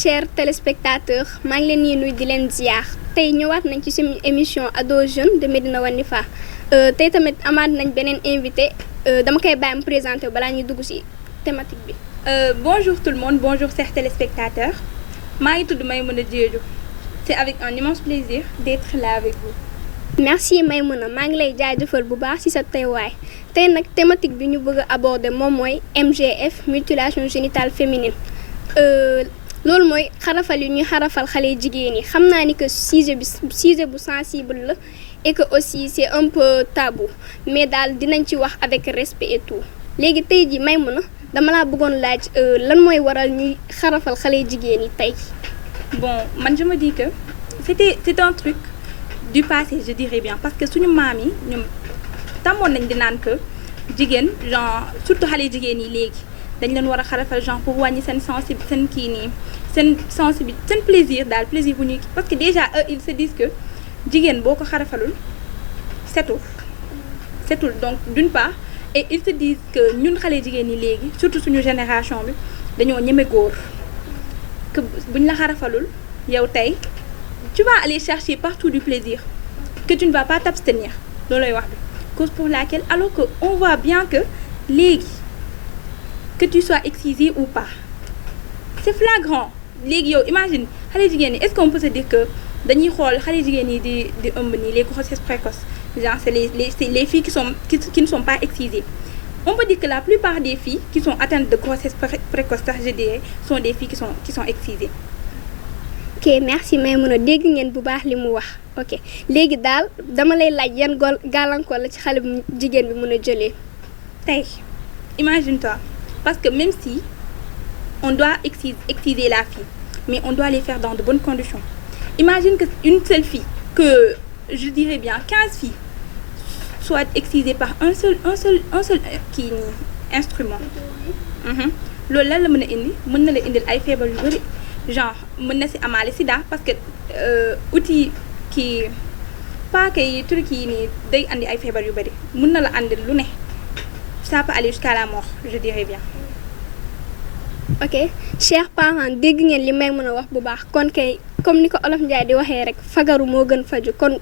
chers téléspectateurs maa ngi leen di nuyu di leen ziar tey ñëwaat nañ ci suñu émission Ado Jeune de Médina Wandifa tey tamit amaat nañ beneen invité dama koy bàyyi mu présenté balaa ñuy dugg ci thématique bi. Bonjour tout le monde, bonjour chers téléspectateurs. maa ngi tudd Maïmouna Diédhiou. C'est avec un immense plaisir d'être là avec vous. Merci Maïmouna maa ngi lay jaajëfal bu baax ci sa teewaay tey nag thématique bi ñu bëgg a aborder moom mooy MGF mutilation génitale féminine. Loolu mooy xarafal yu ñuy xarafal xale jigéen yi xam naa ni que sujet bu sensible la et que aussi c'est un peu tabou mais daal dinañ ci wax avec respect et tout léegi tey ji Maïmouna dama laa bëggoon laaj lan mooy waral ñuy xarafal xale jigéen yi tey. Bon man je me dis que c'est un truc du passé je dirais bien parce que suñu maam yi ñoom tàmmoon nañ di naan que jigéen genre surtout xale jigéen yi léegi dañ leen war a xarafal genre pour wàññi seen seen kii nii seen sensibilité seen plaisir daal plaisir bu ñuy parce que déjà eux ils se disent que jigéen boo ko xarafalul setul donc d'une part et ils se disent que ñun xale jigéen yi léegi surtout suñu génération bi dañoo ñeme góor que buñ la xarafalul yow tey tu vas aller chercher partout du plaisir que tu ne vas pas t'abstenir loolooy wax bi cause pour laquelle alors que on voit bien que léegi que tu sois excisé ou pas c'est flagrant léegi yow imagine xale jigéen ñi est-ce qu'on peut se dire que dañuy xool xale jigéen ñi di ëmb nii les grossesses précoces genre c'est les filles qui ne sont pas excisées on peut dire que la plupart des filles qui sont atteintes de grossesse précoce sax je dirais sont des filles qui sont excisées. Ok merci Maïmouna dégg ngeen bu baax li mu wax ok léegi daal dama lay laaj yan gàllankoor la ci xale bu jigéen bi mën a jëlee. tey imagine-toi parce que même si on doit exciser la fille mais on doit les faire dans de bonnes conditions imagine que une seule fille que je dirais bien 15 filles soit excisées par un seul kii nii instrument loolu lan la mën a indi mën na la indil ay feebar yu bari genre mën na ci amaale sida parce que outil kii paaka yi truc yi nii day andi ay feebar yu bari mën na la andil lu ne ça peut aller jusqu'à la mort je dirais bien. ok chers parents dégg ngeen li may mën a wax bu baax kon kay comme ni ko Olof Njaay di waxee rek fagaru moo gën faju kon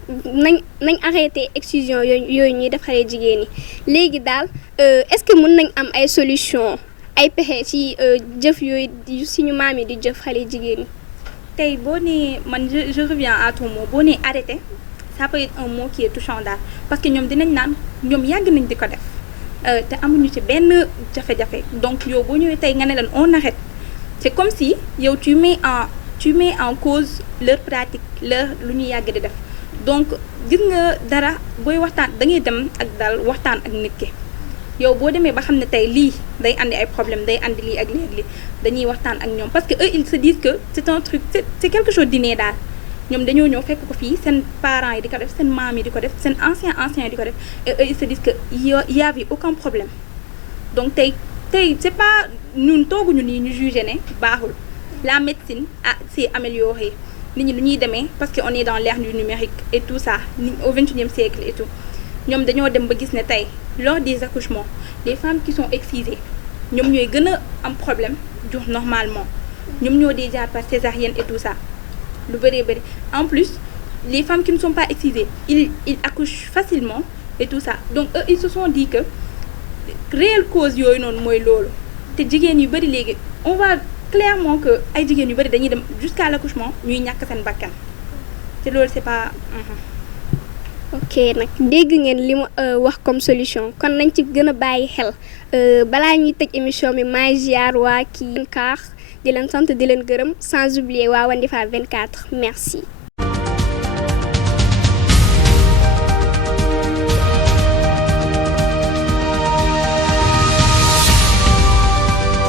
nañ arrêté excision yooyu ñuy def xale jigéen yi léegi daal est-ce que mën nañ am ay solution ay pexe ci jëf yooyu suñu maam yi di jëf xale jigéen yi. tey boo nee man je reviens à ton mot boo nee arrêté ça peut être un mot qui est touchant daal parce que ñoom dinañ naan ñoom yàgg nañ di ko def te amuñu ci benn jafe-jafe donc yow boo ñëwee tey nga ne leen on arrête c'est comme si yow tu mets en cause leur pratique leur lu ñuy yàgg di def donc gis nga dara booy waxtaan da ngay dem ak daal waxtaan ak nit ki yow boo demee ba xam ne tey lii day andi ay problème day andi lii ak lii ak lii dañuy waxtaan ak ñoom parce que eux ils se disent que c'est un truc c'est quelque chose d'inné daal ñoom dañoo ñëw fekk ko fii seen parents yi di ko def seen maam yi di ko def seen ancien yi di ko def et eux ils se disent que y avait aucun problème donc tey c'est pas ñun tooguñu nii ñu juger ne baaxul la médecine s'est améliorée nit ñi lu ñuy demee parce que on est dans l'ère du numérique et tout ça au 21e siècle et tout ñoom dañoo dem ba gis ne tey lors des accouchements les femmes qui sont excisées ñoom ñooy gën a am problème jur normalement ñoom ñoo dee jaar par césarienne et tout ça lu bëree bëri en plus les femmes qui ne sont pas excisées ils accouchent facilement et tout ça donc eux ils se sont dit que réelle cause yooyu noonu mooy loolu te jigéen yu bëri léegi on voit clairement que ay jigéen yu bëri dañuy dem jusqu'à l'accouchement ñuy ñàkk seen bakkan te loolu c'est pas ok nag dégg ngeen li mu wax comme solution kon nañ ci gën a bàyyi xel balaa ñuy tëj émission bi maay ziar waa kii 24 di leen sant di leen gërëm sans oublier waa Wandifa 24 merci